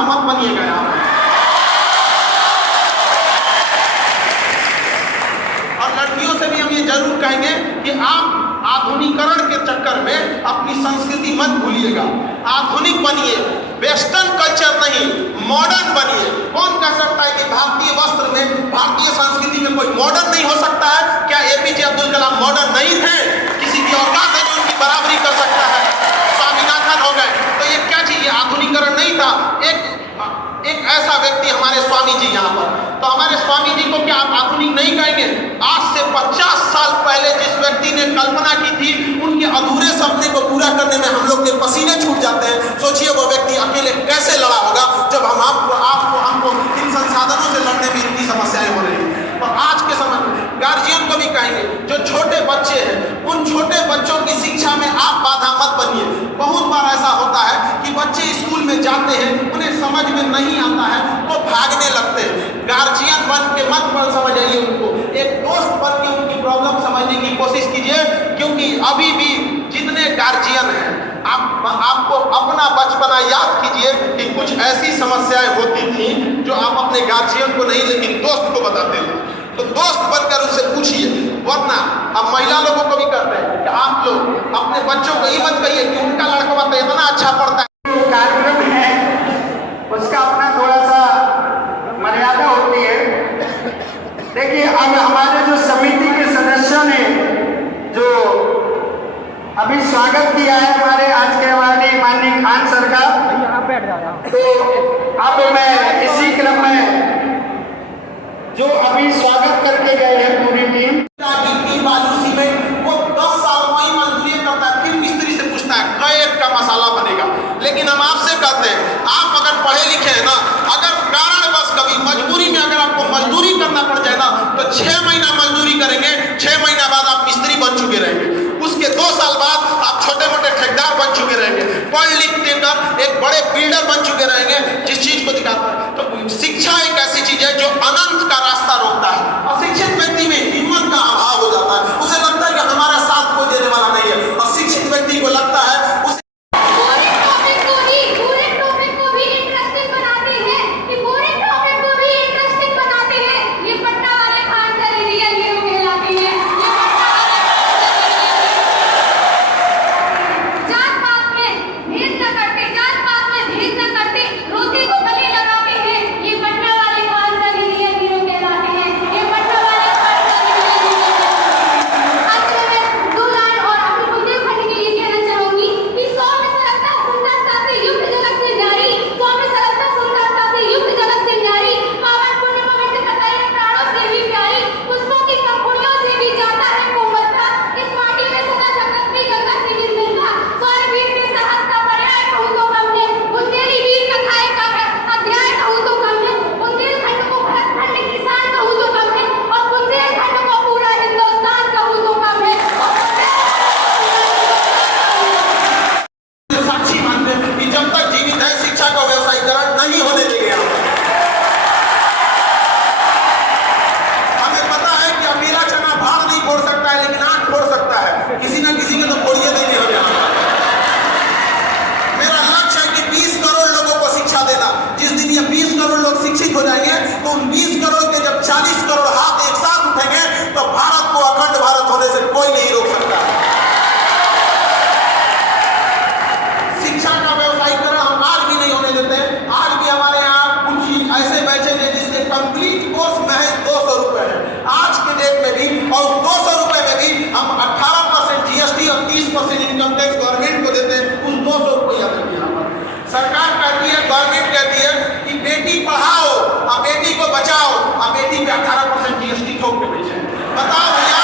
बाधा मत बनिएगा यहाँ पर। और लड़कियों से भी हम ये जरूर कहेंगे कि आप आधुनिकरण के चक्कर में अपनी संस्कृति मत भूलिएगा। आधुनिक बनिए, वेस्टर्न कल्चर नहीं, मॉडर्न बनिए। कौन कह सकता है कि भारतीय वस्त्र में, भारतीय संस्कृति में कोई मॉडर्न नहीं हो सकता है? क्या एपीजे अब्दुल कलाम मॉडर्न नहीं थे? किसी की औकात है जो उनकी बराबरी कर सकता है? स्वामीनाथन हो गए, तो ये क्या चीज? आधुनिकरण नहीं था। एक ऐसा व्यक्ति हमारे स्वामी जी यहाँ पर, तो हमारे स्वामी जी को क्या आप आधुनिक नहीं कहेंगे? आज से 50 साल पहले जिस व्यक्ति ने कल्पना की थी, उनके अधूरे सपने को पूरा करने में हम लोग के पसीने छूट जाते हैं। सोचिए वो व्यक्ति अकेले कैसे लड़ा होगा जब हम हमको इन संसाधनों से लड़ने में इतनी समस्याएं हो रही हैं। और आज के समय में गार्जियन को भी कहेंगे, जो छोटे बच्चे हैं, उन छोटे बच्चों की शिक्षा में आप बाधा मत बनिए। बहुत बार ऐसा होता है कि बच्चे स्कूल में जाते हैं, उन्हें समझ में नहीं आता है, वो भागने लगते हैं। गार्जियन बन के मत समझिए उनको, एक दोस्त बन के उनकी प्रॉब्लम समझने की कोशिश कीजिए। क्योंकि अभी भी जितने गार्जियन हैं, आपको अपना बचपना याद कीजिए कि कुछ ऐसी समस्याएं होती थी जो आप अपने गार्जियन को नहीं लेकिन दोस्त को बताते थे। तो दोस्त बनकर उससे पूछिए। वरना अब महिला लोगों को भी कहते हैं कि आप लोग अपने बच्चों को ये मत कहिए कि उनका लड़का तो इतना अच्छा पढ़ता है। कार्यक्रम है उसका अपना थोड़ा सा मर्यादा होती है। देखिए, अब हमारे जो समिति के सदस्यों ने जो अभी स्वागत किया है हमारे आज के माननीय खान सर का, तो अब मैं इसी क्रम में जो अभी स्वागत करके गए हैं पूरी टीम, बालू सीमेंट, वो 10 साल वही मजदूरी करता है, फिर मिस्त्री से पूछता है कैट का मसाला बनेगा। लेकिन हम आपसे कहते हैं, आप अगर पढ़े लिखे हैं ना, अगर कारणवश कभी मजबूरी में अगर आपको मजदूरी करना पड़ जाए ना, तो 6 महीना मजदूरी करेंगे, 6 महीना बाद आप मिस्त्री बन चुके रहेंगे। उसके 2 साल बाद आप छोटे मोटे ठेकेदार बन चुके रहेंगे, पढ़ लिख कर एक बड़े बिल्डर बन चुके रहेंगे, जिस चीज को दिखाता है। तो शिक्षा एक ऐसी चीज है जो अनंत का रास्ता रोकता है। अशिक्षित व्यक्ति में हिम्मत का अभाव हो जाता है, उसे लगता है कि हमारा साथ कोई देने वाला नहीं है। अशिक्षित व्यक्ति को लगता है हो जाएंगे, तो उन 20 करोड़ के जब 40 करोड़ हाथ एक साथ उठेंगे तो भारत को अखंड भारत होने से कोई नहीं रोक सकता। शिक्षा का व्यवसायीकरण हम आज भी नहीं होने देते। आज भी हमारे यहाँ कुछ ऐसे बैचे हैं जिसके कंप्लीट कोर्स महज 200 रुपए है आज के डेट में भी, और 200 रुपए में भी हम 18% जीएसटी और 30% इनकम टैक्स गवर्नमेंट को देते हैं। उस 200 रुपया में यहाँ पर सरकार कहती है, गवर्नमेंट कहती है कि बेटी पढ़ाओ और बेटी को बचाओ, और बेटी पे 18% जीएसटी ठोक के बेचे। बताओ भैया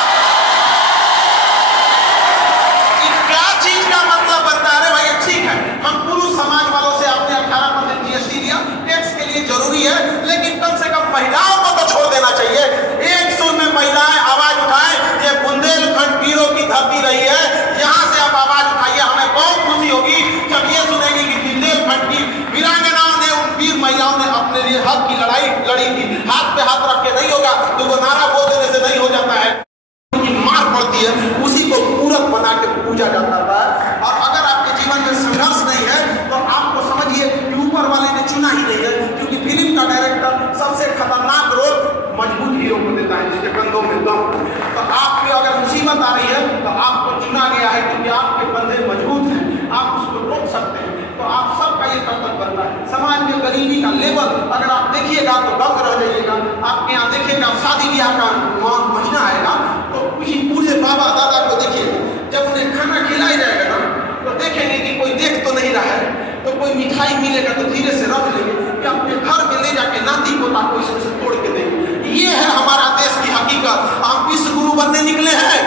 क्या चीज का मतलब बनता है? भैया ठीक है, हम पुरुष समाज वालों से आपने 18% जीएसटी दिया, टैक्स के लिए जरूरी है, लेकिन कम से कम महिलाओं को तो छोड़ देना चाहिए। एक सुर में महिलाएं आवाज उठाएं, ये बुंदेलखंड वीरों की धरती रही है, यहाँ से आप आवाज उठाइए। हमें बहुत खुशी होगी जब ये सुनेंगे कि बुंदेलखंड की वीरांगनाओं ने, उन वीर महिलाओं ने अपने लिए हक की लड़ाई लड़ी थी। हाथ पे हाथ रख के नहीं होगा, तो वो नारा बोल देने से नहीं हो जाता है, मार पड़ती है, उसी को पूरक बना के पूजा जाता है। और अगर आपके जीवन में संघर्ष नहीं है तो आपको समझिए कि ऊपर वाले ने चुना ही नहीं। बियाह का महीना आएगा तो किसी बूढ़े बाबा दादा को देखिए, जब उन्हें खाना खिलाई जाएगा ना तो देखेंगे कि कोई देख तो नहीं रहा है, तो कोई मिठाई मिलेगा तो धीरे से रख लेंगे कि अपने घर में ले जाके नाती पोता को इससे तोड़ के देंगे। ये है हमारा देश की हकीकत। हम विश्व गुरु बनने निकले हैं,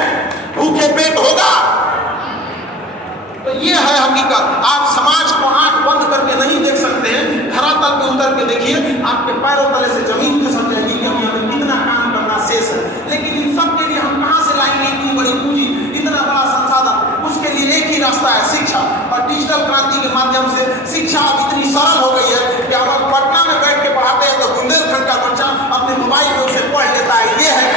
भूखे पेट होगा, तो ये है हकीकत। आप समाज को आंख बंद करके नहीं देख सकते हैं, धरातल पे उतर के देखिए, आपके पैरों तले से जमीन खिसक जाएगी कि हमें कितना काम करना शेष है। लेकिन इन सब के लिए हम कहाँ से लाएंगे इतनी बड़ी पूंजी, इतना बड़ा संसाधन? उसके लिए एक ही रास्ता है, शिक्षा। और डिजिटल क्रांति के माध्यम से शिक्षा अब इतनी सरल हो गई है कि अगर पटना में बैठ के पढ़ाते हैं तो बुंदेलखंड का बच्चा अपने मोबाइल में उसे पढ़ लेता है। ये है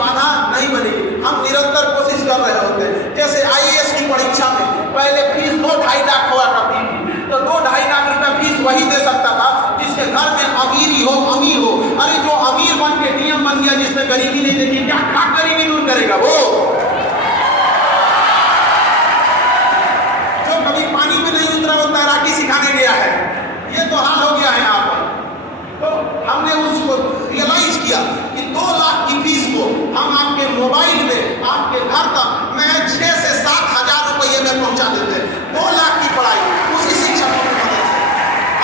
बाधा नहीं बनेगी। हम निरंतर कोशिश कर रहे होते हैं। जैसे आईएएस की परीक्षा में पहले फीस 2-2.5 लाख हुआ करती थी, तो 2-2.5 लाख रुपया फीस वही दे सकता था जिसके घर में अमीरी हो, अमीर हो। अरे जो अमीर बन के नियम बन गया, जिसने गरीबी नहीं देखी, क्या गरीबी दूर करेगा वो? जो कभी पानी में नहीं उतरा वो तैराकी सिखाने गया है, ये तो हाल हो गया है यहाँ पर। तो हमने उसको रियलाइज किया कि 2 लाख की फीस को हम आपके मोबाइल में आपके घर तक मैं 6 से 7 हजार रुपये में पहुंचा देते हैं। 2 लाख की पढ़ाई उसी शिक्षकों की मदद से।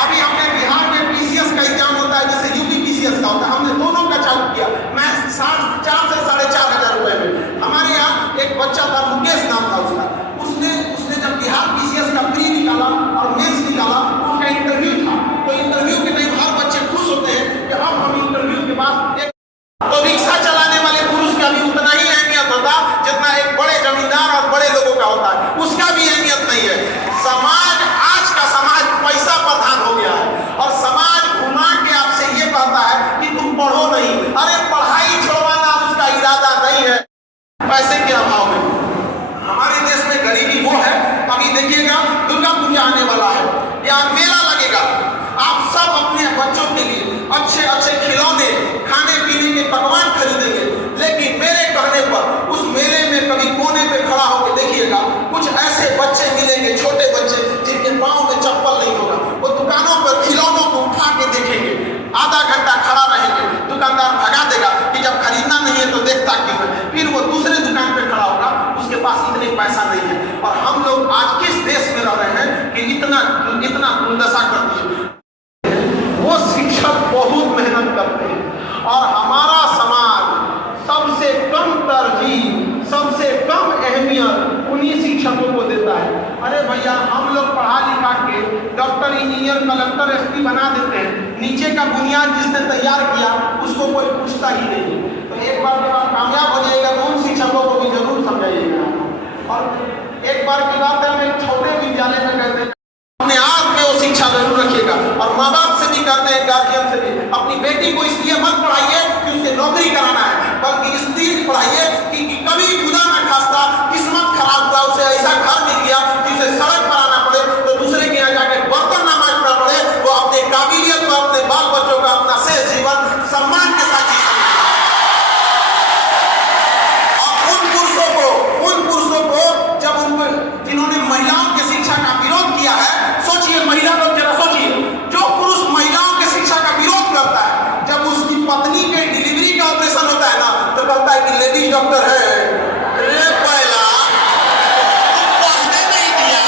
अभी हमने बिहार में पीसीएस का एग्जाम होता है, जैसे यूपी पीसीएस का होता है, हमने दोनों का चालू किया। मैं 4 से 4.5 हजार रुपए में। हमारे यहाँ एक बच्चा था, मुकेश नाम था उसका, उसने जब बिहार पीसीएस का प्री निकाला और मेंस निकाला, उसका इंटरव्यू था। तो इंटरव्यू के टाइम हर बच्चे खुश होते हैं कि अब हम इंटरव्यू के बाद तो रिक्शा चलाने वाले पुरुष का भी उतना ही अहमियत होता जितना एक बड़े जमींदार और बड़े लोगों का होता है, उसका भी अहमियत नहीं है। समाज, आज का समाज पैसा प्रधान हो गया है और समाज घुमा के आपसे ये कहता है कि तुम पढ़ो नहीं। अरे पढ़ाई छोड़वाना उसका इरादा नहीं है, पैसे के अभाव में। हमारे देश में गरीबी वो है, अभी देखिएगा दुर्गा पूजा आने वाला है, यहाँ मेला लगेगा, आप सब अपने बच्चों के लिए अच्छे अच्छे खिलौने, खाने पीने के पकवान खरीदेंगे। लेकिन मेरे कहने पर उस मेले में कभी कोने पे खड़ा होकर देखिएगा, कुछ ऐसे बच्चे मिलेंगे, छोटे बच्चे जिनके पाँव में चप्पल नहीं होगा। वो दुकानों पर खिलौनों को उठा के देखेंगे, आधा घंटा खड़ा रहेंगे, दुकानदार भगा देगा कि जब खरीदना नहीं है तो देखता क्यों है। फिर वो दूसरे दुकान पे खड़ा होगा, उसके पास इतने पैसा नहीं है। और हम लोग आज किस देश में रह रहे हैं कि इतना दुर्दशा कर दी। वो शिक्षक बहुत मेहनत करते हैं और हमारा समाज सबसे कम तरजीह, सबसे कम अहमियत उन्हीं शिक्षकों को देता है। अरे भैया, हम लोग पढ़ा लिखा के डॉक्टर, इंजीनियर, कलेक्टर, एसपी बना देते हैं, नीचे का बुनियाद जिसने तैयार किया उसको कोई पूछता ही नहीं। तो एक बार जब आप कामयाब हो जाएगा तो उन शिक्षकों को भी जरूर समझाइएगा। और एक बार की बात है, हम एक छोटे विद्यालय में कहते हैं, अपने आप में वो शिक्षा जरूर रखिएगा। और माँ बाप से भी कहते हैं, गार्जियन से भी, अपनी बेटी को इसलिए मत पढ़ाइए कि उसे नौकरी कराना है, बल्कि इसलिए पढ़ाइए कि कभी खुदा न खास्ता किस्मत खराब हुआ, उसे ऐसा घर मिल गया जिसे सड़क पर आना पड़े तो दूसरे के यहाँ जाके बर्तन न मांजना पड़े, वो अपने काबिलियत को, अपने बाल बच्चों का, अपना शेष जीवन सम्मान के साथ जी सकते। और उन पुरुषों को जब उनको, जिन्होंने महिलाओं की शिक्षा का विरोध किया है, सोचिए महिला लोग, जरा सोचिए, जो पुरुष महिलाओं की शिक्षा का विरोध करता है, जब उसकी पत्नी के डिलीवरी का ऑपरेशन होता है ना, तो कहता है कि लेडीज डॉक्टर है, रे पहला पढ़ने नहीं दिया,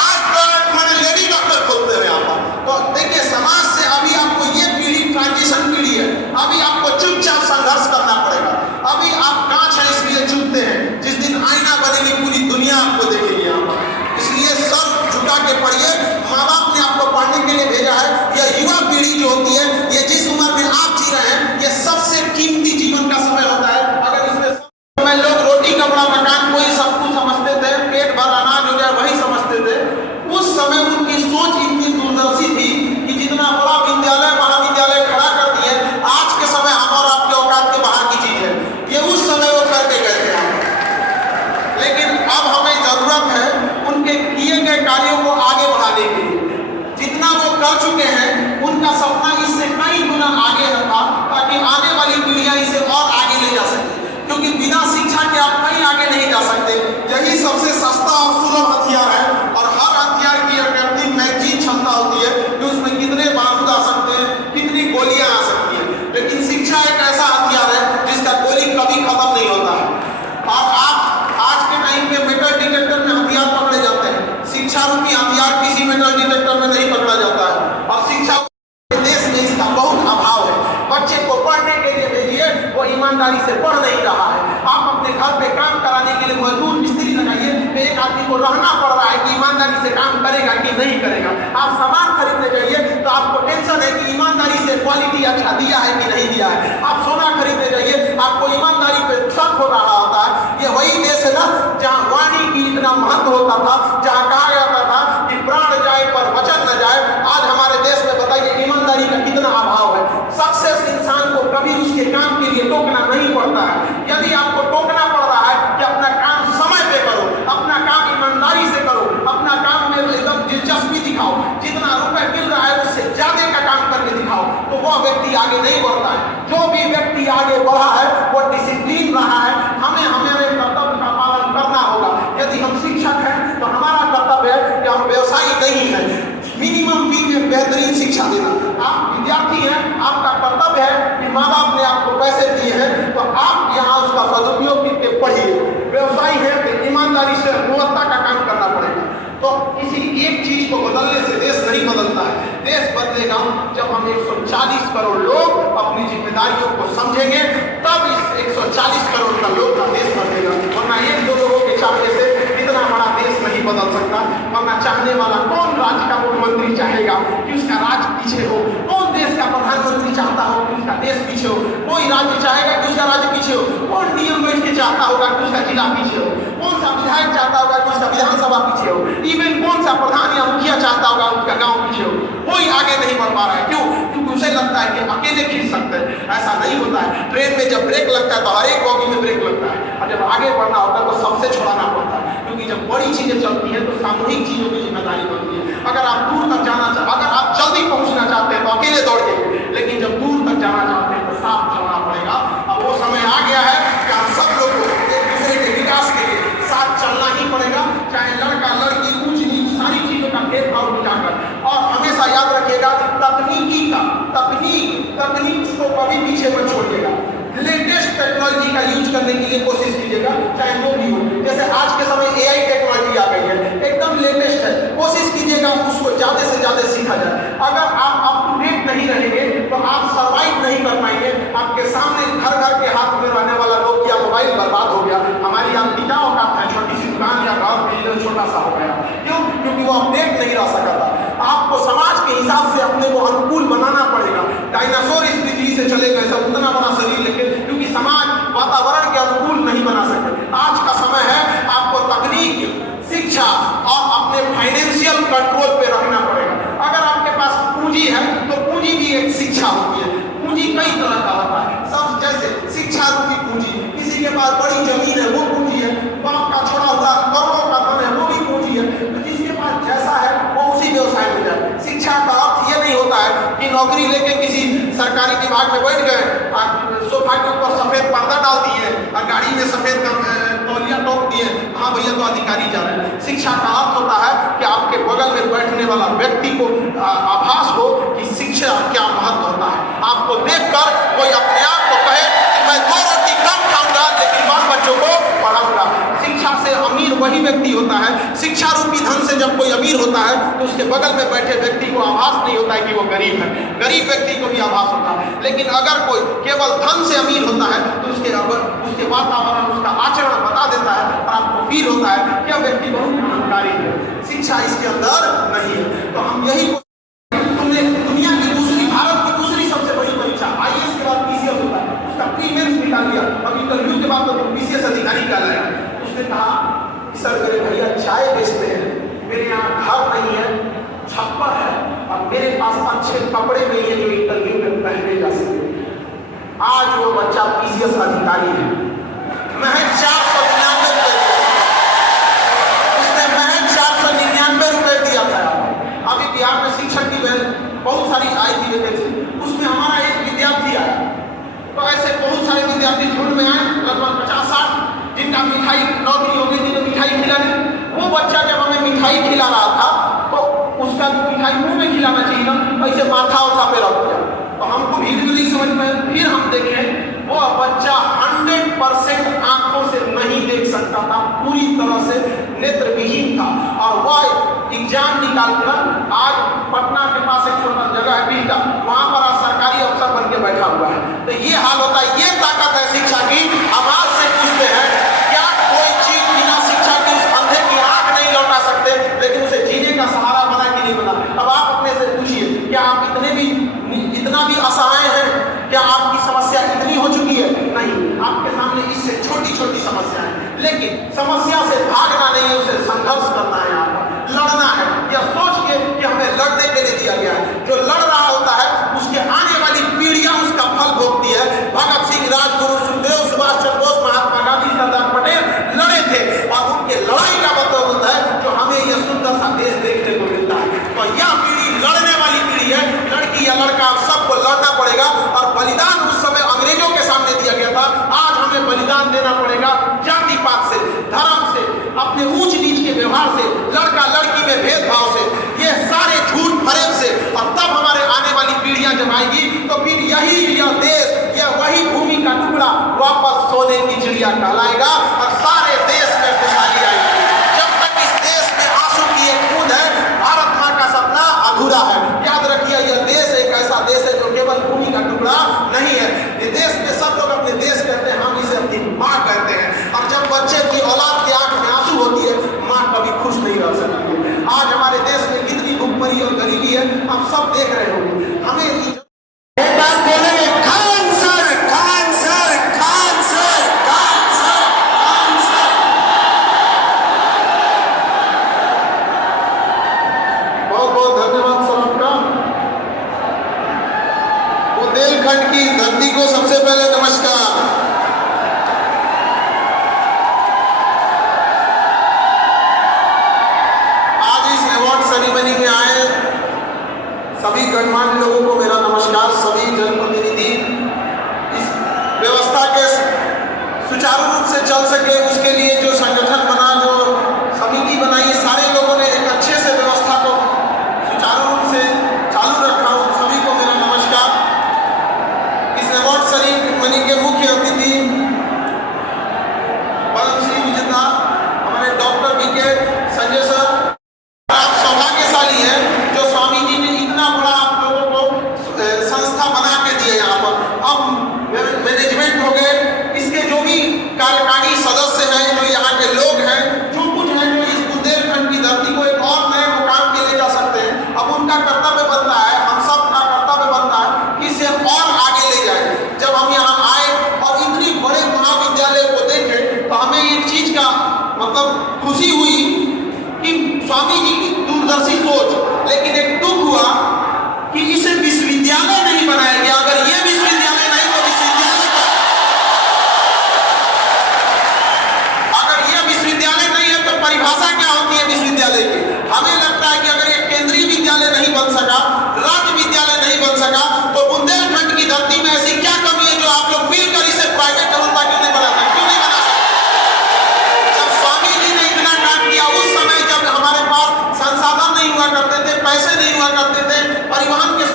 आज तो मैंने लेडी डॉक्टर खोलते हैं यहाँ पर। तो देखिए, समाज से अभी आपको ये पीढ़ी ट्रांजिशन पीढ़ी है, अभी आपको चुपचाप संघर्ष करना पड़ेगा। अभी आप कांच है इसलिए चुपते हैं, जिस दिन आईना बनेगी पूरी दुनिया आपको देखेगी यहाँ पर। इसलिए सर झुका के पढ़िए, माँ बाप ने आपको पढ़ने के लिए भेजा है। यह युवा पीढ़ी जो होती है, ये जिस उम्र में आप जी रहे हैं, ये सबसे कीमती जीवन का समय होता है। अगर इसमें समय लोग रोटी कपड़ा मकान कोई सब कुछ समझते थे, पेट भर अनाज हो जाए वही समझते थे। उस समय उनकी सोच इतनी दूरदर्शी थी कि जितना बड़ा विद्यालय, महाविद्यालय खड़ा कर दिए, आज के समय हम और आपके औकात के बाहर की चीज है, ये उस समय वो करके गए थे। लेकिन अब हमें जरूरत है उनके किए गए कार्यों को आगे बढ़ाने के लिए। जितना वो कर चुके हैं, उनका सपना इससे पढ़ने के लिए भेजिए, वो ईमानदारी से पढ़ नहीं रहा है। आप अपने घर पे काम कराने के लिए मजदूर मिस्त्री लगाइए, तो एक आदमी को रहना पड़ रहा है कि ईमानदारी से काम करेगा कि नहीं करेगा। आप सामान खरीदने जाइए तो आपको टेंशन है कि ईमानदारी से क्वालिटी अच्छा दिया है कि नहीं दिया है। आप सोना खरीदने जाइए, आपको ईमानदारी पे शक हो रहा होता है। ये वही देश है ना जहाँ वाणी की इतना महत्व होता था, जहाँ कहा जाता था कि प्राण जाए पर वचन न जाए। आज हमारे देश में बताइए ईमानदारी का कितना अभाव है। सक्सेस इंसान को कभी उसके काम के लिए टोकना नहीं पड़ता है। यदि आपको टोकना पड़ रहा है कि अपना काम समय पे करो, अपना काम ईमानदारी से करो, अपना काम में एकदम दिलचस्पी दिखाओ, जितना रुपए मिल रहा है उससे ज्यादा का काम करके दिखाओ, तो वह व्यक्ति आगे नहीं बढ़ता है। जो भी व्यक्ति आगे बढ़ा है वो डिसिप्लिन रहा है। हमें हमारे कर्तव्य का पालन करना होगा। यदि हम शिक्षक हैं तो हमारा कर्तव्य है कि हम व्यवसायी नहीं है, मिनिमम फी में बेहतरीन शिक्षा देना। आप विद्यार्थी हैं, आपका कर्तव्य है कि माँ बाप ने आपको पैसे दिए हैं तो आप यहाँ उसका सदुपयोग करके पढ़िए। व्यवसायी है तो ईमानदारी से गुणवत्ता का काम करना पड़ेगा। तो किसी एक चीज को बदलने से देश नहीं बदलता है। देश बदलेगा जब हम 140 करोड़ लोग अपनी जिम्मेदारियों को समझेंगे, तब इस 140 करोड़ का लोग का देश बदलेगा। वरना एक दो लोगों के चाहने से इतना बड़ा देश नहीं बदल सकता। वरना चाहने वाला कौन राज्य का मुख्यमंत्री चाहेगा कि उसका राज्य पीछे हो? कौन देश का प्रधानमंत्री चाहता हो कि उसका देश पीछे हो? कोई राज्य चाहेगा कि उसका राज्य पीछे हो? कौन डीएम बैठ के चाहता होगा कि उसका जिला पीछे हो? कौन सा विधायक चाहता होगा कि उसका विधानसभा पीछे हो? इवन कौन सा प्रधान या मुखिया चाहता होगा उसका गांव पीछे हो? कोई आगे नहीं बढ़ पा रहा है। क्यों? क्योंकि उसे लगता है कि अकेले खींच सकते हैं। ऐसा नहीं होता है। ट्रेन में जब ब्रेक लगता है तो हर एक बॉगी में ब्रेक लगता है, और जब आगे बढ़ना होता है तो सबसे छुड़ाना पड़ता है। क्योंकि जब बड़ी चीजें चलती हैं तो सामूहिक चीजों की जिम्मेदारी बनती है। अगर आप दूर तक जाना अगर आप जल्दी पहुंचना चाहते हैं तो अकेले दौड़िए, लेकिन जब दूर तक जाना चाहते हैं तो साथ चलना पड़ेगा। अब वो समय आ गया है कि हम सब लोग को एक दूसरे के विकास के लिए साथ चलना ही पड़ेगा। चाहे लड़का लड़की ऊंच नीच सारी चीजों का भेदभाव मिटाकर। और हमेशा याद रखिएगा तकनीक को कभी पीछे मत छोड़िएगा। लेटेस्ट टेक्नोलॉजी का यूज करने के लिए कोशिश कीजिएगा, चाहे वो भी हो। जैसे आज के समय एआई टेक्नोलॉजी आ गई है, एकदम लेटेस्ट है। कोशिश कीजिएगा उसको ज्यादा से ज्यादा सीखा जाए। अगर आप अप टू डेट नहीं रहेंगे तो आप सर्वाइव नहीं कर पाएंगे। आपके सामने घर घर के हाथ में रहने वाला नोकिया मोबाइल बर्बाद हो गया। हमारी यहाँ पिताओं का छोटी सी दुकान या घर बिजनेस छोटा सा हो गया। क्यों? क्योंकि वो अपडेट नहीं रह सका था। आपको समाज के हिसाब से अपने को अनुकूल बनाना पड़ेगा। डायनासोर इस पृथ्वी से चले गए सब उतना बड़ा शरीर लेके, क्योंकि समाज वातावरण के अनुकूल नहीं बना सकते। आज का समय है आपको तकनीक, शिक्षा और अपने फाइनेंशियल कंट्रोल पे रखना पड़ेगा। अगर आपके पास पूंजी है तो पूंजी भी एक शिक्षा होती है। पूंजी कई तरह का होता है। सब जैसे शिक्षा रूपी पूंजी, किसी के पास बड़ी जमीन है वो पूंजी है, बाप का छोड़ा हुआ करोड़ों का धन है वो भी पूंजी है। तो जिसके पास जैसा है वो उसी व्यवसाय में जाए। शिक्षा का अर्थ ये नहीं होता है कि नौकरी लेके किसी सरकारी विभाग में बैठ गए, सोफा के ऊपर सफेद पर्दा डाल दिए और गाड़ी में सफेद तौलिया टोक दिए, हाँ भैया तो अधिकारी जा रहे हैं। शिक्षा का अर्थ होता है कि आपके बगल में बैठने वाला व्यक्ति को आभास हो कि शिक्षा क्या महत्व होता है। आपको देखकर कोई अपने आप को कहे कि मैं 2 रोटी कम खाऊंगा लेकिन बाल बच्चों को पढ़ाऊंगा। शिक्षा से अमीर वही व्यक्ति होता है। शिक्षा रूपी धन से जब कोई अमीर होता है तो उसके बगल में बैठे व्यक्ति को आभास नहीं होता है कि वो गरीब है। गरीब व्यक्ति को भी आभास होता है। लेकिन अगर कोई केवल धन से अमीर होता है तो उसके वातावरण, उसका आचरण बता देता है और आपको फील होता है कि यह व्यक्ति बहुत अहंकारी है। शिक्षा इसके अंदर नहीं है। तो हम यही हमने दुनिया की दूसरी, भारत की दूसरी सबसे बड़ी परीक्षा आईएएस के बाद पीसीएस होता है, उसका प्री मेंस निकाल दिया। अब इंटरव्यू के बाद तो पीसीएस अधिकारी का लाया। उसने कहा सर मेरे भैया चाय बेचते हैं, मेरे यहाँ घर नहीं है, छप्पर है और मेरे पास अच्छे कपड़े नहीं है जो इंटरव्यू में पहने जा सके। आज वो बच्चा पीसीएस अधिकारी है। महज 499 रुपए, उसने महज 499 रुपए दिया था। अभी बिहार में शिक्षक की बहुत सारी आई थी वैकेंसी, उसमें हमारा एक विद्यार्थी आया। तो ऐसे बहुत सारे विद्यार्थी झुंड में आए, लगभग 50-60, जिनका मिठाई नौकरी हो गई थी तो मिठाई खिलाने। वो बच्चा जब हमें मिठाई खिला रहा था तो उसका मिठाई मुंह में खिलाना चाहिए ना, ऐसे माथा उठा पे रख दिया। तो हमको भी नहीं समझ में। फिर हम देखें वो बच्चा 100% आंखों से नहीं देख सकता था, पूरी तरह से नेत्रविहीन था और वह एग्जाम निकालकर आज पटना के पास एक छोटा जगह है बिल्डा, वहां पर आज सरकारी अफसर बन के बैठा हुआ है। तो ये हाल होता है, ये ताकत है शिक्षा की। हम आज से पूछते हैं, क्या कोई चीज बिना शिक्षा की उस अंधे की आंख नहीं लौटा सकते, लेकिन उसे जीने का सहारा बना कि नहीं बना? अब आप अपने से पूछिए, क्या आप इतना भी असहाय हैं? क्या आपकी समस्या इतनी हो चुकी है? नहीं, आपके सामने इससे छोटी छोटी समस्या है, लेकिन समस्या से भागना नहीं है, उसे संघर्ष करना है, आपको लड़ना है। यह सोच के कि हमें लड़ने के लिए दिया गया है। जो लड़ रहा होता है उसके आने वाली पीढ़ियां उसका फल भोगती है। भगत सिंह, राजगुरु, सुखदेव, सुभाष चंद्र बोस, महात्मा गांधी, सरदार पटेल लड़े थे, और उनके लड़ाई का मतलब होता है जो हमें यह सुंदर सा देश देखने को मिलता है। तो यह पीढ़ी लड़ने वाली पीढ़ी है। लड़की या लड़का सबको लड़ना पड़ेगा, और बलिदान उस समय अंग्रेजों के सामने दिया गया था। आज हमें बलिदान देना पड़ेगा जाति पात से, धर्म से, अपने ऊंच नीच के व्यवहार से, लड़का लड़की में भेदभाव से, ये सारे झूठ फरेब से। और तब हमारे आने वाली पीढ़ियां जब आएगी तो फिर यह देश, यह वही भूमि का टुकड़ा वापस सोने की चिड़िया कहलाएगा, और सारे देश में खुशहाली आएगी। जब तक इस देश में आंसू की एक बूंद है, भारत मां का सपना अधूरा है। याद रखिए, यह देश एक ऐसा देश है जो केवल भूमि का टुकड़ा नहीं है। ये देश में सब लोग अपने देश कहते हैं, हम इसे अपनी माँ कहते हैं। और जब बच्चे की औलाद की आंख में आंसू होती है, माँ कभी खुश नहीं रह सकती है। आज हमारे देश में कितनी भूखमरी और गरीबी है, हम सब देख रहे होंगे। हमें एक बात बोलेंगे, Khan sir, Khan sir, Khan sir, Khan sir, Khan sir. बहुत बहुत धन्यवाद सर आपका। बुंदेलखंड की धरती को सबसे पहले नमस्कार। आज इस अवार्ड सेरेमनी में आए सभी गणमान्य लोगों को मेरा नमस्कार। सभी जनप्रतिनिधि इस व्यवस्था के सुचारू रूप से चल सके उसके लिए जो संगठन बना, जो समिति बनाई, सारे लोगों ने एक अच्छे से व्यवस्था को सुचारू रूप से चालू रखा। उन सभी को मेरा नमस्कार। इस अवार्ड सेरेमनी के मुख्य अतिथि पद्मश्री विजेता हमारे डॉक्टर बीके संजय सर, आप सौभाग्यशाली हैं जो स्वामी जी ने इतना बड़ा आप लोगों को संस्था बना के दिया। यहाँ पर अब मैनेजमेंट हो गए, इसके जो भी कार्यकारी सदस्य हैं, जो यहाँ के लोग हैं, जो कुछ हैं, जो इस बुंदेलखंड की धरती को एक और नए मुकाम पे ले जा सकते हैं। अब उनका कर्तव्य बनता है, हम सब का कर्तव्य बनता है कि इसे और आगे ले जाए। जब हम यहाँ आए और इतनी बड़े महाविद्यालय को देखे तो हमें एक चीज का मतलब खुशी हुई कि स्वामी जी की दूरदर्शी सोच, लेकिन एक दुख हुआ कि इसे विश्वविद्यालय नहीं बनाया गया। अगर ये विश्वविद्यालय नहीं तो विश्वविद्यालय का, अगर ये विश्वविद्यालय नहीं है तो परिभाषा क्या होती है विश्वविद्यालय की? हमें लगता है कि अगर ये केंद्रीय विद्यालय नहीं बन सका, राज्य विद्यालय नहीं बन सका, तो बुंदेलखंड की धरती में ऐसी क्या कमी है जो आप लोग मिलकर इसे प्राइवेट करोता क्यों नहीं बना सकते? क्यों नहीं बना सकते? जब स्वामी जी ने इतना काम किया, उस समय जब हमारे पास संसाधन नहीं हुआ करते थे, पैसे नहीं हुआ करते थे, परिवहन के,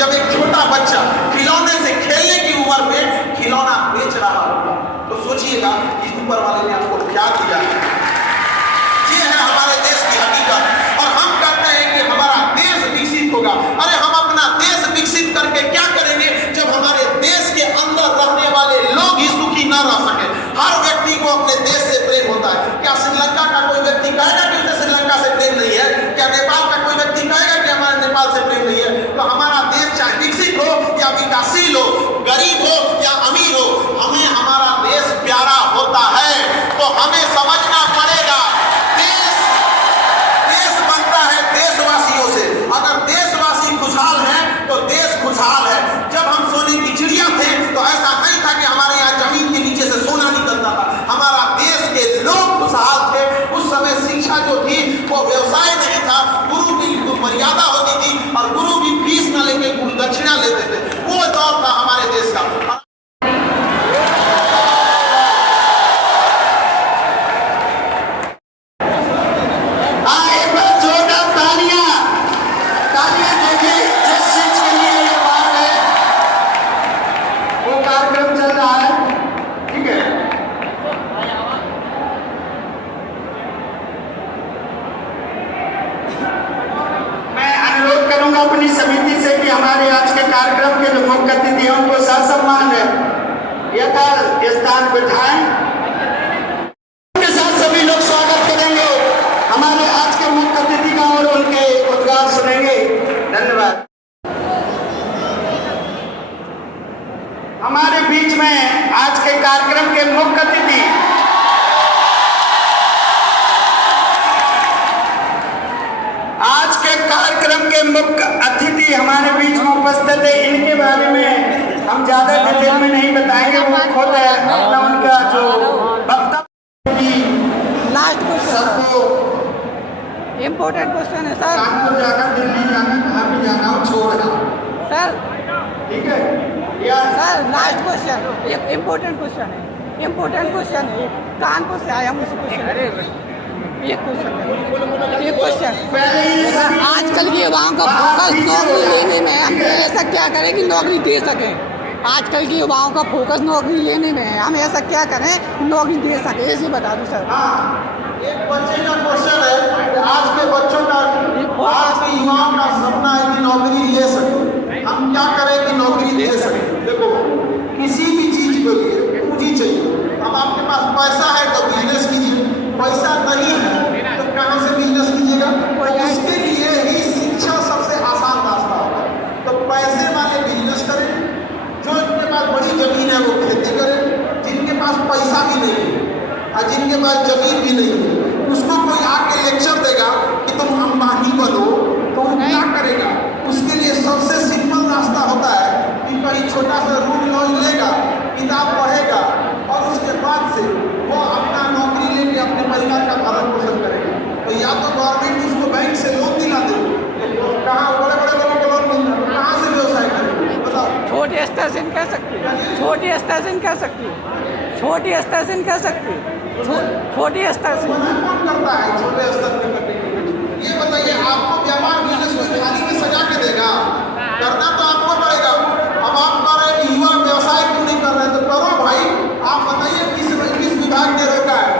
जब एक छोटा बच्चा खिलौने से खेलने की उम्र में खिलौना बेच रहा होगा, तो सोचिएगा कि ऊपर वाले ने आपको क्या दिया है। ये है हमारे देश की हकीकत। और हम कहते हैं कि हमारा देश विकसित होगा। अरे हम अपना देश विकसित करके क्या करेंगे जब हमारे देश के अंदर रहने वाले लोग ही सुखी न रह सके? हर व्यक्ति को अपने देश से प्रेम होता है। क्या श्रीलंका का कोई व्यक्ति कहेगा कि उसे श्रीलंका से प्रेम नहीं है? क्या नेपाल का कोई व्यक्ति कहेगा कि हमारे नेपाल से प्रेम नहीं है? तो हमारा देश चाहे विकसित हो या विकासशील हो, गरीब हो या अमीर हो, हमें हमारा देश प्यारा होता है। तो हमें समझना पड़ेगा, देश बनता है देशवासियों से। अगर देशवासी खुशहाल हैं तो देश खुशहाल है। जब हम सोने की चिड़िया थे तो ऐसा नहीं था कि हमारे यहाँ जमीन के नीचे से सोना निकलता था। हमारा देश के लोग खुशहाल थे। उस समय शिक्षा जो थी वो व्यवसाय नहीं था, गुरु की मर्यादा होती थी, और गुरु भी फीस न लेके गुरु दक्षिणा लेते थे। वो दौर था हमारे देश का। हमारे आज के कार्यक्रम के जो मुख्य अतिथि हैं उनको ससम्मान यथास्थान बिठाएं। उनके साथ सभी लोग स्वागत करेंगे हमारे आज के मुख्य अतिथि का और उनके उद्गार सुनेंगे। धन्यवाद। हमारे बीच में आज के कार्यक्रम के मुख्य अतिथि हमारे बीच में उपस्थित है। इनके बारे में हम ज्यादा डिटेल में नहीं बताएंगे, वो खुद है अपना उनका जो वक्तव्य। लास्ट क्वेश्चन सबको इम्पोर्टेंट क्वेश्चन है सर। कानपुर जाना, दिल्ली जाना, कहाँ भी जाना हो छोड़ना सर। ठीक है या सर लास्ट क्वेश्चन एक इम्पोर्टेंट क्वेश्चन है, इम्पोर्टेंट क्वेश्चन है। कानपुर से आया मुझसे क्वेश्चन, एक क्वेश्चन आजकल के युवाओं का फोकस नौकरी लेने में, हम ऐसा क्या करें कि नौकरी दे सकें। आजकल के युवाओं का फोकस नौकरी लेने में है, हम ऐसा क्या करें नौकरी दे सकें, ऐसे बता दूं सर। एक बच्चे का क्वेश्चन है, आज के बच्चों का, आज के युवाओं का सपना है कि नौकरी ले सके। हम क्या करें कि नौकरी दे सके। देखो किसी भी चीज के लिए पूंजी चाहिए। अब आपके पास पैसा है तो बिजनेस कीजिए, पैसा नहीं है तो कहाँ से बिजनेस कीजिएगा। उसके लिए ही शिक्षा सबसे आसान रास्ता होगा। तो पैसे वाले बिजनेस करें, जो जिनके पास बड़ी जमीन है वो खेती करें, जिनके पास पैसा भी नहीं है और जिनके पास जमीन भी नहीं है उसको कोई आके लेक्चर देगा कि तुम अंबानी बनो तो वो क्या करेगा। उसके लिए सबसे सिंपल रास्ता होता है कि कहीं छोटा सा रूम लॉज लेगा, किताब पढ़ेगा और उसके बाद से वो अपना नौकरी लेके अपने परिवार का भरण पोषण करेगा। तो या तो गवर्नमेंट उसको बैंक से लोन दिला दे, तो कहाँ बड़े बड़े लोगों को लोन मिलता है, कहाँ से व्यवसाय करेगा बताओ। छोटे स्तर से कर सकती है, छोटे स्तर से कर सकती है, छोटे स्तर से कर सकती है, छोटे स्तर से। मना कौन करता है छोटे स्तर पे करने के लिए। ये बताइए, आपको व्यापार बिजनेस कोई थाली में सजा के देगा, करना तो आपको पड़ेगा। अब आप कह रहे हैं कि युवा व्यवसाय क्यों नहीं कर रहे, तो करो भाई। आप बताइए किस विभाग ने रोका है,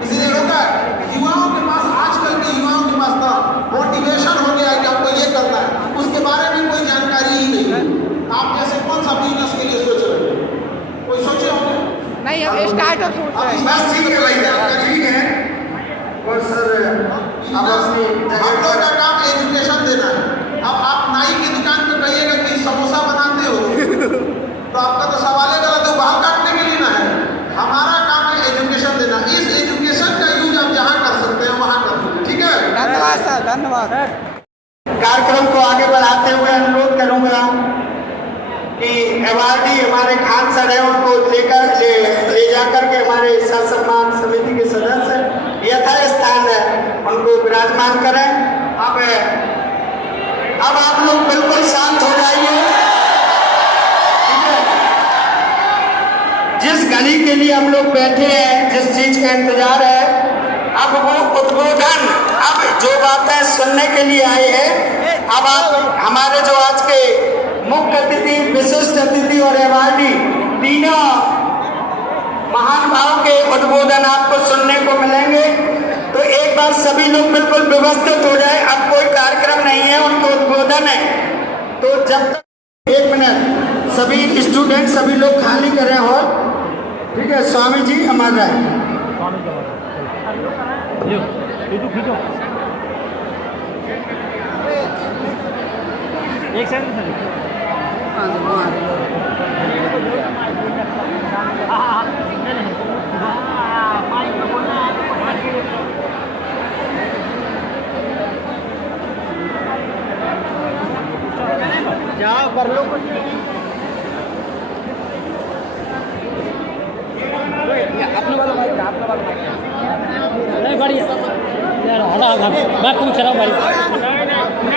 किसी ने रोका है। युवाओं के पास, आजकल के युवाओं के पास ना मोटिवेशन हो गया है कि आपको ये करना है, उसके बारे में कोई जानकारी ही नहीं है। आप जैसे कौन सा बिजनेस के लिए सोच रहे हैं, कोई सोचे होंगे नहीं, अब स्टार्टअप सोच रहे हैं। बस ठीक है भाई, जानकारी है। और सर अब अपनी हम लोग का काम एजुकेशन देना है। अब आप नाई की दुकान पे कहिएगा कि समोसा बनाते हो तो आपका तो सवाल है गलत, वो बाल काटने के लिए ना है। हमारा काम है एजुकेशन देना। इस एजुकेशन का यूज आप जहाँ कर सकते हैं वहाँ कर, ठीक है। धन्यवाद सर, धन्यवाद। कार्यक्रम को आगे बढ़ाते हुए अनुरोध करूंगा कि अवार्डी हमारे खान सर है, उनको ले जाकर के हमारे सम्मान समिति के सदस्य यथास्थान है उनको विराजमान करें। अब आप लोग बिल्कुल शांत हो जाइए। जिस घड़ी के लिए हम लोग बैठे हैं, जिस चीज का इंतजार है, अब वो उद्बोधन, अब जो बातें सुनने के लिए आए हैं, अब आप हमारे जो आज के मुख्य अतिथि, विशिष्ट अतिथि और अवार्डी तीनों महान भाव के उद्बोधन आपको सुनने को मिलेंगे। तो एक बार सभी लोग बिल्कुल व्यवस्थित हो जाए। अब कोई कार्यक्रम नहीं है, उनके उद्बोधन है। तो जब तक 1 मिनट सभी स्टूडेंट, सभी लोग खाली करें हॉल, ठीक है। स्वामी जी अमर रहे। एक सेकंड जाओ कर लो कुछ। अपने वाला माइक, अपने वाला माइक नहीं बढ़िया यार। हला मैं पूछ रहा हूँ भाई,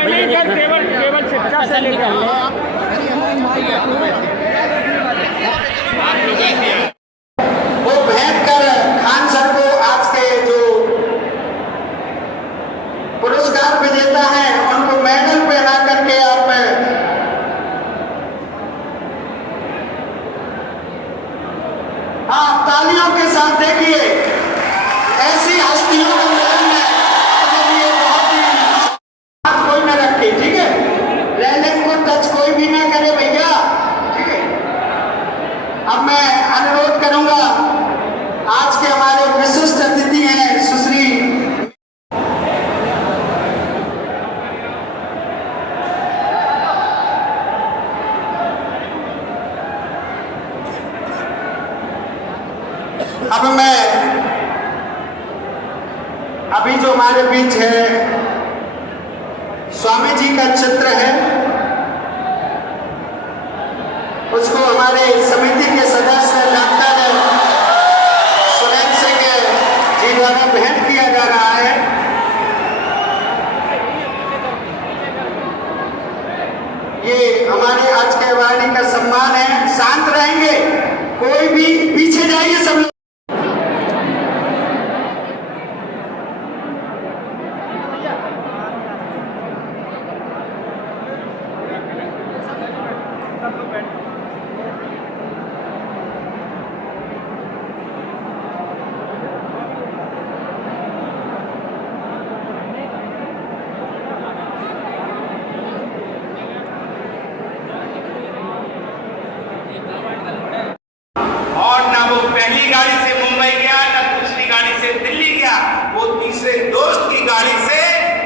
नहीं केवल से 50 से निकल वो भयंकर खान सर को आज के जो पुरस्कार विजेता हैं उनको मेडल पहना करके आप तालियों के साथ देखिए। ऐसी हस्तियों को मिलना कोई न रखे, ठीक है। रेलिंग को टच कोई अब मैं अनुरोध करूंगा, आज के हमारे विशिष्ट अतिथि हैं सुश्री अब मैं अभी जो हमारे बीच है स्वामी जी का चित्र है, उसको हमारे समिति के सदस्य डॉक्टर सुरेंद्र सिंह जी द्वारा भेंट किया जा रहा है। ये हमारे आज के वाणी का सम्मान है। शांत रहेंगे, कोई भी पीछे जाइए सब लोग। और ना वो पहली गाड़ी से मुंबई गया, ना दूसरी गाड़ी से दिल्ली गया, वो तीसरे दोस्त की गाड़ी से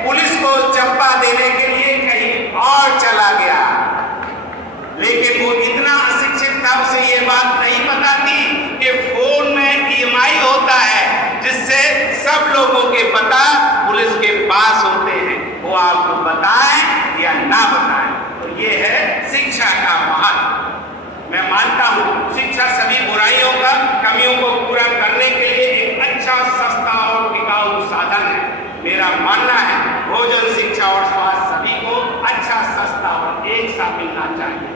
पुलिस को चंपा देने के लिए कहीं और चला गया। लेकिन वो इतना अशिक्षित था, उसे ये बात नहीं पता थी कि फोन में EMI होता है, जिससे सब लोगों के पता पुलिस के पास होते हैं, वो आपको बताएं या ना बताएं। तो ये है शिक्षा का महत्व। मैं मानता हूँ शिक्षा सभी बुराइयों का, कमियों को पूरा करने के लिए एक अच्छा, सस्ता और टिकाऊ साधन है। मेरा मानना है भोजन, शिक्षा और स्वास्थ्य सभी को अच्छा, सस्ता और एक सा मिलना चाहिए।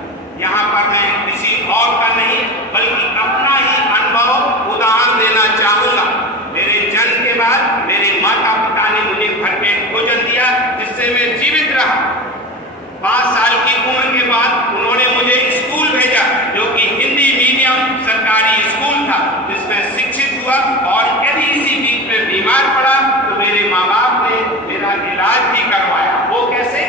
यहाँ पर मैं किसी और का नहीं बल्कि अपना ही अनुभव उदाहरण देना चाहूंगा। मेरे जन्म के बाद मेरे माता पिता ने मुझे भरपेट भोजन दिया, जिससे मैं जीवित रहा। 5 साल की उम्र के बाद उन्होंने मुझे स्कूल भेजा, जो कि हिंदी मीडियम सरकारी स्कूल था, जिसमें शिक्षित हुआ। और यदि इसी बीच में बीमार पड़ा तो मेरे माँ बाप ने मेरा इलाज भी करवाया। वो कैसे?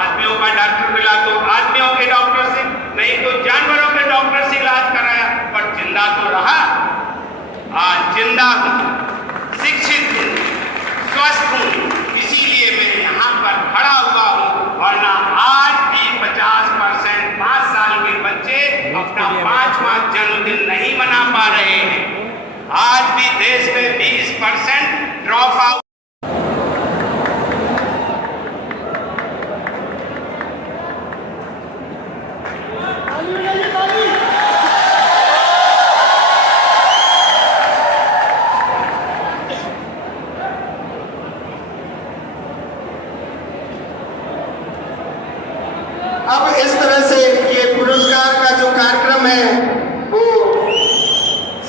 आदमियों का डॉक्टर मिला तो आदमियों के डॉक्टर से, नहीं तो जानवरों के डॉक्टर से इलाज कराया, पर जिंदा तो रहा। आज जिंदा हूँ, शिक्षित हूँ, स्वस्थ हूँ, इसीलिए मैं यहाँ पर खड़ा हुआ हूँ। वरना आज भी 50% 5 साल के बच्चे अपना 5वां जन्मदिन नहीं मना पा रहे हैं। आज भी देश में 20% ड्रॉप आउट। अब इस तरह से ये पुरस्कार का जो कार्यक्रम है वो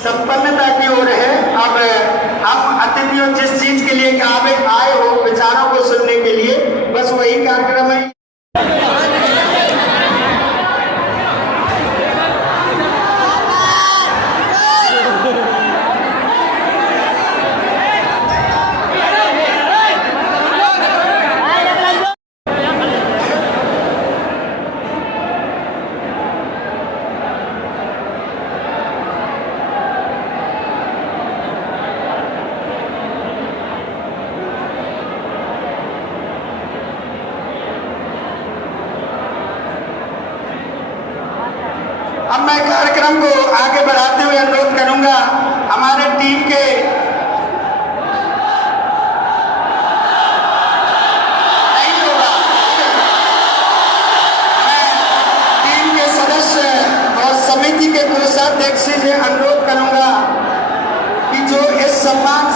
संपन्नता की ओर है। अब हम अतिथियों जिस चीज के लिए आए हो, विचारों को सुनने के लिए, बस वही कार्यक्रम है। अब मैं कार्यक्रम को आगे बढ़ाते हुए अनुरोध करूंगा हमारे टीम के सदस्य और समिति के कोषाध्यक्ष से अनुरोध करूंगा कि जो इस सम्मान